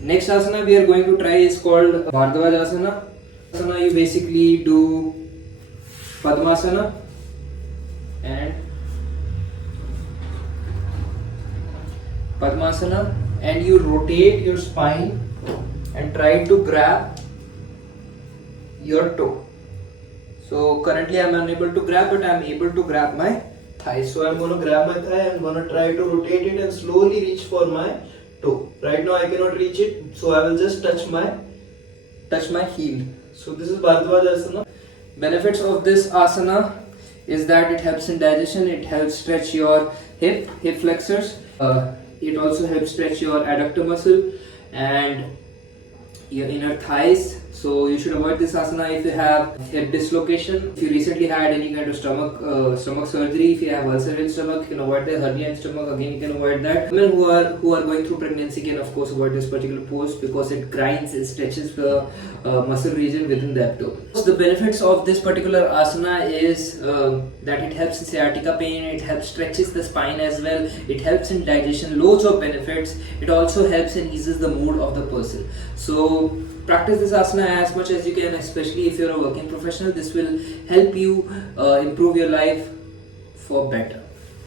Next asana we are going to try is called Bharadwaj asana. Asana you basically do Padmasana and you rotate your spine and try to grab your toe. So currently I am unable to grab, but I am able to grab my thigh. So I am going to grab my thigh, I am going to try to rotate it and slowly reach for my toe. Right now I cannot reach it, so I will just touch my heel. So this is Bharadwaj asana. Benefits of this asana is that it helps in digestion, it helps stretch your hip flexors. It also helps stretch your adductor muscle and your inner thighs. So you should avoid this asana if you have hip dislocation, if you recently had any kind of stomach surgery, if you have ulcer in stomach, you can avoid the hernia in stomach, again you can avoid that. Women who are going through pregnancy can of course avoid this particular pose because it grinds, it stretches the muscle region within the abdomen. So the benefits of this particular asana is that it helps in sciatica pain, it helps stretches the spine as well, it helps in digestion, loads of benefits. It also helps and eases the mood of the person. So practice this asana as much as you can, especially if you're a working professional. This will help you improve your life for better.